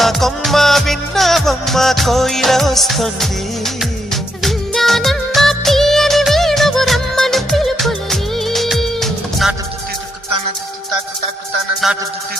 కొమ్మ విన్నావమ్మ కోయిల వస్తుంది. విన్నానమ్మా తీయని వేణువు రమ్మను పిలుపులని. నాటు తాకు తాకు తాకు నాటు